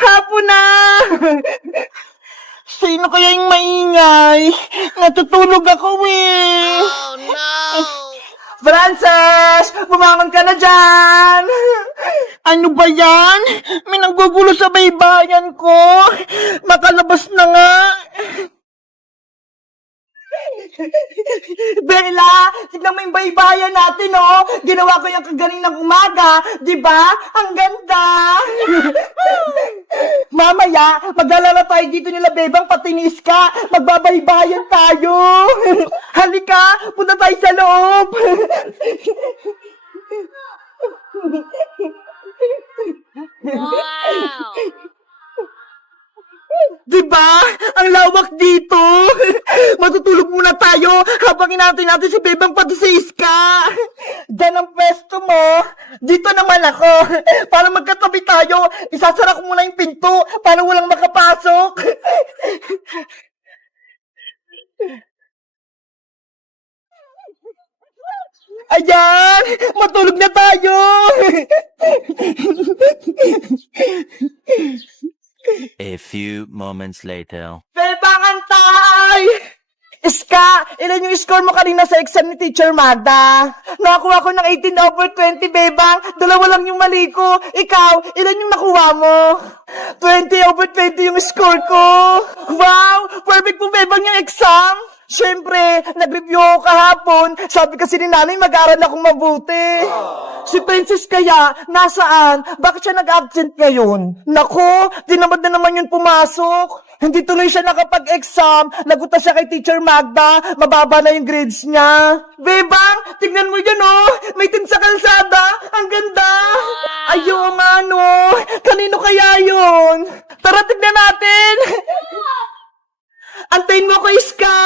Hapon na! Sino kaya yung maingay? Natutulog ako eh. Oh no! Frances! Bumangon ka na dyan! Ano ba yan? May nanggugulo sa baybayan ko. Makalabas na nga. Bella, tignan mo yung baybayan natin, oh. Ginawa ko yung kaganinang umaga. Diba? Ang ganda. Mamaya, maglalaro tayo dito nila, Bebang, pati ni Iska. Magbabaybayan tayo. Halika, punta tayo sa loob. Wow! Diba? Ang lawak dito. Matutulog muna tayo habang inantay natin si Bebang pati si Iska. Diyan ang pwesto mo. Dito naman ako. Para magkatabi tayo, isasara ko muna yung pinto para walang makapasok. Ayan! Matulog na tayo! A few moments later. Bebang, antay! Iska, ilan yung score mo kanina sa exam ni Teacher Magda? Nakakuha ko ng 18/20, Bebang. Dalawa lang yung mali ko. Ikaw, ilan yung nakuha mo? 20/20 yung score ko. Wow! Perfect po, Bebang, yung exam. Siyempre, nag-review ako kahapon. Sabi kasi ni nanay, mag-aaral akong mabuti. Si Princess kaya, nasaan? Bakit siya nag-absent ngayon? Nako, tinamad na naman yun pumasok. Hindi tuloy siya nakapag-exam. Lagutan siya kay Teacher Magda. Mababa na yung grades niya. Bebang, tignan mo yan, oh. May tin sa kalsada. Ang ganda. Ayaw nga, no. Kanino kaya yun? Tara, tignan natin. Antayin mo ko, Iska!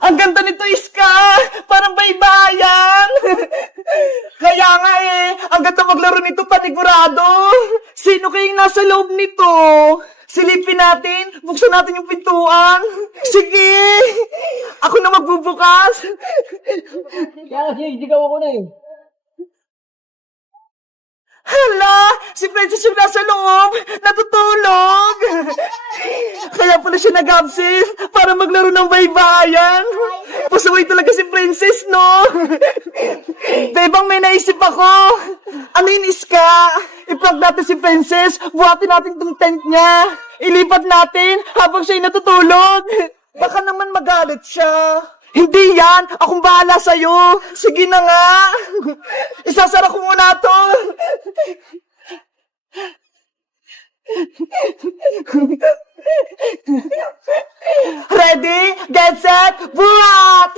Ang ganda nito, Iska! Parang baybayan! Kaya nga eh, ang ganda maglaro nito panigurado! Sino kayong nasa loob nito? Silipin natin, buksan natin yung pintuan. Sige! Ako na magbubukas! Kaya kasi sigaw ako na eh. Hala! Si Princess yung nasa loob! Natutulog! Kaya pala siya nag-absent para maglaro ng baybayan. Pasaway talaga si Princess, no? Bebang, may naisip ako. Ano yun, Iska? I-plug natin si Princess. Buhatin natin tong tent niya. Ilipat natin habang siya'y natutulog. Baka naman magalit siya. Hindi yan! Akong bahala sa'yo! Sige na nga! Isasara ko muna to! Ready? Get set! Buhat!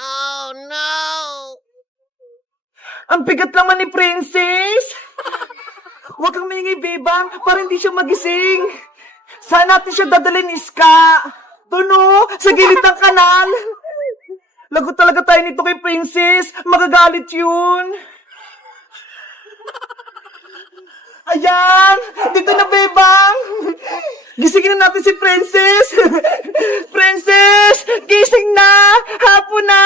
Oh no! Ang bigat naman ni Princess! Huwag kang maingay, Bebang, para hindi siya magising. Saan natin siya dadalhin, Iska? Doon, sa gilid ng kanal. Lagot talaga tayo nito kay Princess. Magagalit yun. Ayan! Dito na, Bebang! Gisingin na natin si Princess! Princess! Gising na! Hapon na!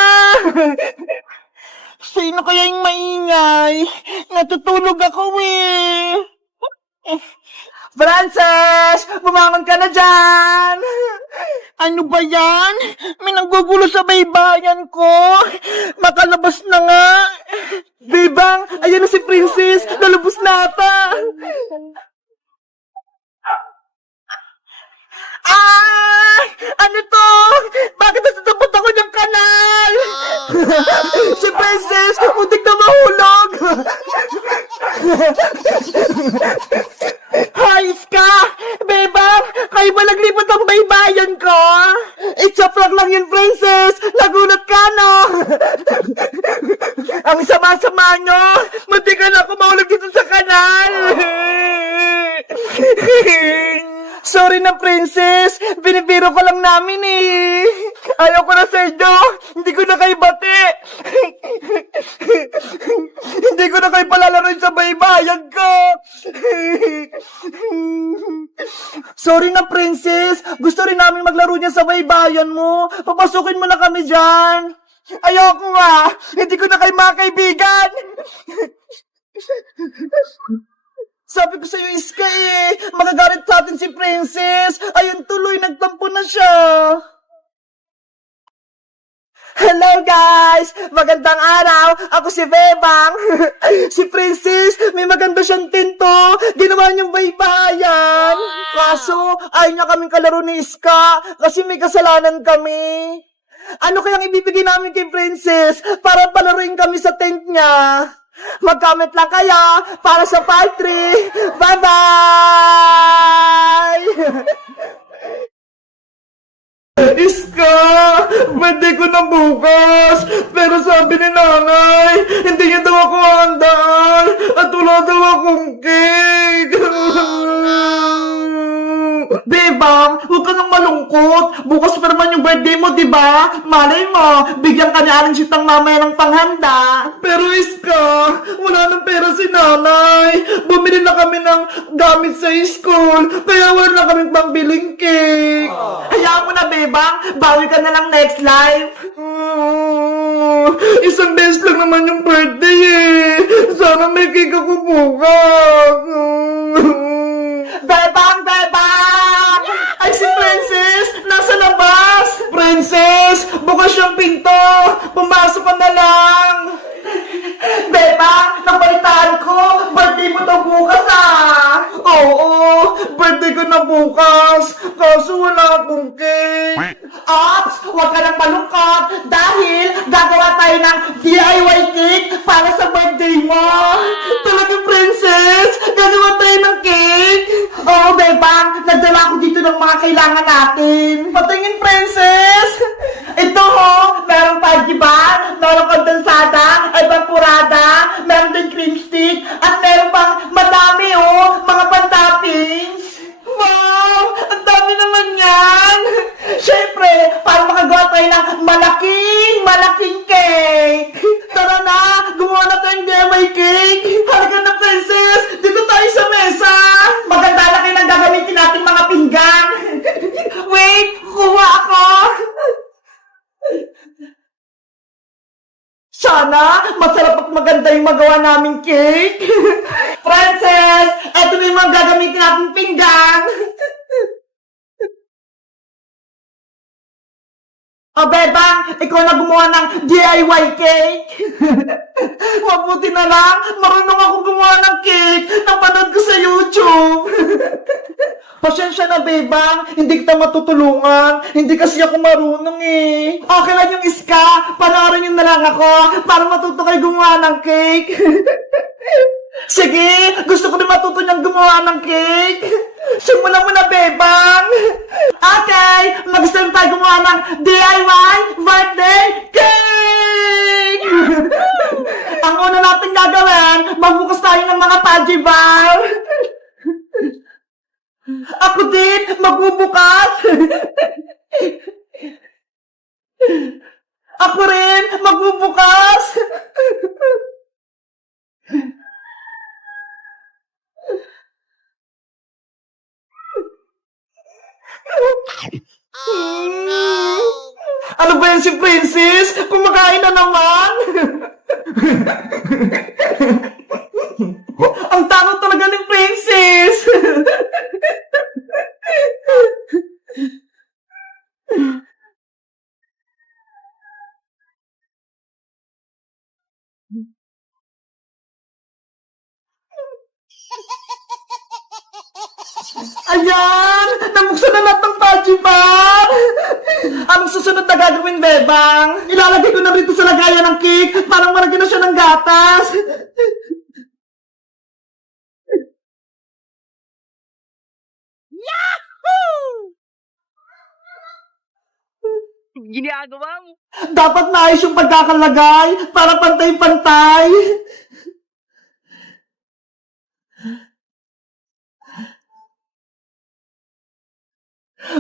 Sino kaya yung maingay? Natutulog ako eh. Frances! Bumangon ka na dyan! Ano ba yan? May nanggugulo sa baybayan ko. Makalabas na nga. Bebang, ayan na si Princess. Nalubos na ata. Ah! Ano to? Bakit nasasabot ako ng kanal? Si Princess, muntik na mahulog. Hayes ka! Bebang, kayo ba naglipat ang baybayan ko? It's a prank lang yun, Princess. Nagulat ka, no? Ang sama-sama nyo. Muntik ka na ako mahulog dito sa kanal. Sorry na, Princess. Binibiro ko lang namin eh. Ayaw ko na sa inyo. Hindi ko na kayo bati. Hindi ko na kayo palalaroin sa baybayan ko. Sorry na, Princess. Gusto rin namin maglaro niya sa baybayan mo. Papasukin mo na kami dyan. Ayoko nga. Hindi ko na kayo mga kaibigan. Sabi ko sa'yo, Iska magagalit sa atin si Princess. Ayun tuloy, nagtampo na siya. Hello guys! Magandang araw! Ako si Bebang! Si Princess, may maganda siyang tinto! Ginawa niyang baybayan! Kaso, ayaw niya kaming kalaro ni Iska kasi may kasalanan kami. Ano kayang ibibigay namin kay Princess para palaruin kami sa tent niya? Mag-comment lang kayo para sa part 3! Bye-bye! Iska! Birthday ko na bukas! Pero sabi ni nanay, hindi niya daw ako handaan at wala daw akong cake! Bebang, huwag ka nang malungkot. Bukas pa naman yung birthday mo, di ba? Malay mo, bigyan ka ni Aling Sitang mamaya ng panghanda. Pero Iska, wala nang pera si nanay. Bumili na kami ng gamit sa school, kaya wala na kaming pangbiling cake. Hayaan mo na, Bebang. Bawi ka na lang next life. Isang beses lang naman yung birthday Sana may cake ako bukas. Bebang! Bebang! Ay, si Princess! Nasa labas! Princess! Bukas yung pinto! Pumasok ka na lang! Bebang! Nabalitaan ko! Birthday mo daw bukas Oo! Birthday ko na bukas! Kaso wala akong cake! Ops! Huwag ka nang malungkot! Dahil gagawa tayo ng DIY cake para sa birthday mo! Talaga, Princess! Gagawa tayo ng cake! Oo, Bebang! Nagdala ko dito ng mga kailangan natin! Patingin, Princess! Ito merong pajiban, merong kondensada, ay vaporada, meron din cream stick, at meron pang madami mga pan-toppings! Wow! Ang dami naman yan! Siyempre, para makagawa tayo ng malaking cake! Tara na! Gumawa na tayong DIY cake! Halika na, Princess! Dito tayo sa mesa! Maganda na kayo ng gagamitin natin mga pinggan! Wait! Kuha ako! Sana, masarap at maganda yung magawa naming cake! Princess! Eto na yung mga gagamitin natin pinggan! O, Bebang, ikaw na gumawa ng DIY cake. Mabuti na lang, marunong ako gumawa ng cake. Napanood ko sa YouTube. Pasensya na, Bebang, hindi kita matutulungan. Hindi kasi ako marunong Okay lang yung Iska, panoorin niyo na lang ako para matuto kayo gumawa ng cake. Sige, gusto ko na matuto niyang gumawa ng cake. Simulan mo na, Bebang. Okay, mag-start tayo gumawa ng DIY birthday cake! Ang una natin gagawin, magbukas tayo ng mga Pudgy bar. Ako din, magbubukas. Ako rin, magbubukas. Ano ba yan si Princess? Kumakain na naman! Ang takot talaga ni Princess! Ayan! Nabuksan na lahat ng Pudgy bar! Anong susunod na gagawin, Bebang? Ilalagay ko na rito sa lagayan ng cake. Parang maragyan na siya ng gatas. Ginagawa mo. Dapat maayos yung pagkakalagay para pantay-pantay.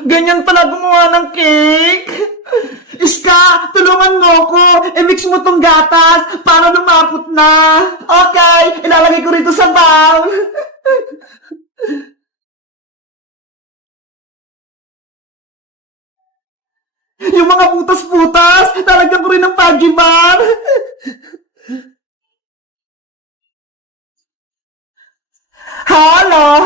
Ganyan pala gumawa ng cake. Iska, tulungan mo ko. I-mix mo tong gatas para lumapot na. Okay, ilalagay ko rito sa bowl. Yung mga butas-butas, talagyan ko rin ng Paji Bar. Halo,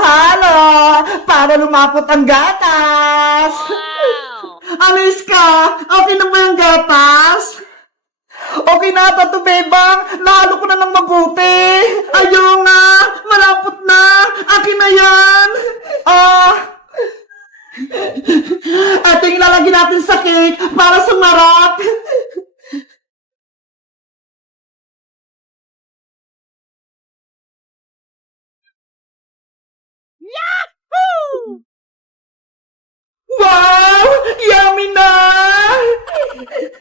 para lumapot ang gatas. Wow! Ano, Iska? Okay na ba yung gatas? Okay na ito, Bebang. Nahalo ko na ng mabuti. Ayaw nga. Malapot na. Akin na yan. Ito yung ilalagay natin sa cake para sumarap. Wow! Yummy na!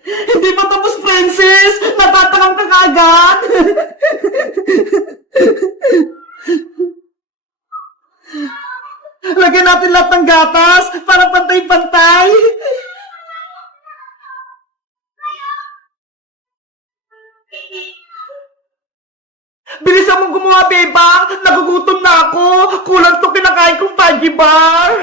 Hindi pa tapos, Princess! Natatakam ka kagad! Lagyan natin lahat ng gatas para pantay-pantay! Bilisan mong gumawa, Bebang! Nagugutom na ako! Kulang to kinakain kong Paji Bar!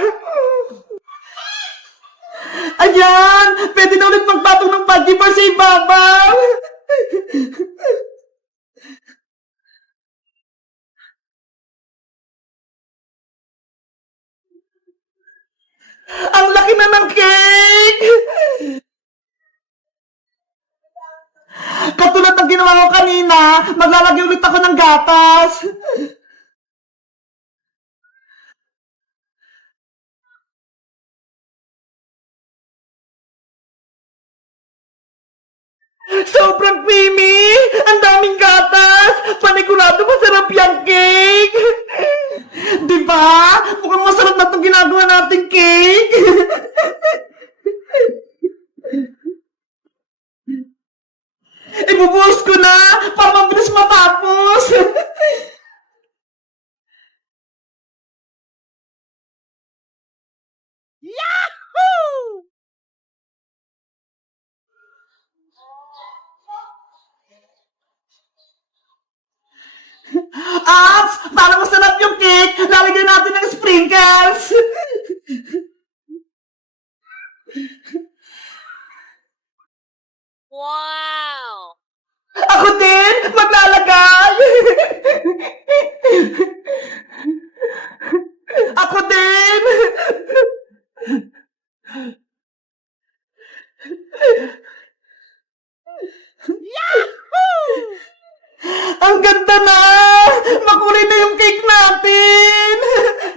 Ayan! Pwede na ulit magpatong ng Paji Bar sa ibabaw! Ang laki na ng cake! Katulad ng ginawa ko kanina, maglalagay ulit ako ng gatas. Sobrang creamy! Ang daming gatas! Panigurado masarap yung cake! Diba? Mukhang masarap na itong ginagawa nating cake! Ibubuhos ko na para mabilis matapos! Apps! Para masarap yung cake, lalagyan natin ng sprinkles! Wow! Ako din! Maglalagay! Ako din! Ang ganda na! Makulay na yung cake natin!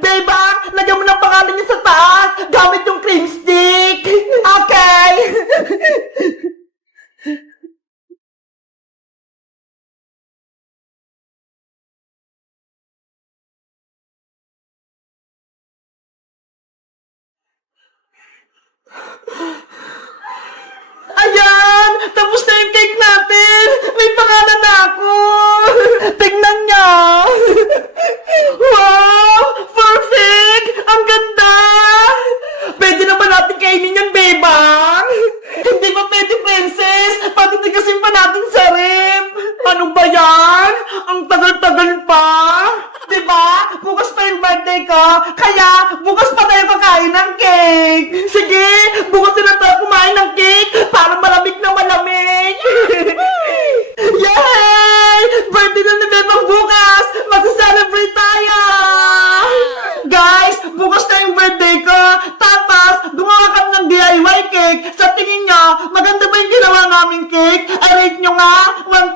Bebang, lagyan mo ng pangalan niya sa taas gamit yung cream stick! Okay! Ayan! Tapos na yung cake natin! May pangalan na ako! Tingnan niyo! Wow! Perfect! Ang ganda! Pwede naman natin kainin yan, Bebang! Hindi pa pwede, Princess! Patitigasin pa natin sa rib! Ano ba yan? Ang tagal-tagal pa! Diba? Bukas pa yung birthday ko, kaya bukas pa tayo kakain ng cake! Sige! Bukas na tayo kumain ng cake para malamig na malamig! Yay! Birthday na ni Bebang bukas! Mag-celebrate tayo! Guys, bukas na yung birthday ko! Tapos, gumawa kami ng DIY cake! Sa tingin nyo, maganda ba yung ginawa naming cake? I rate nyo nga! 1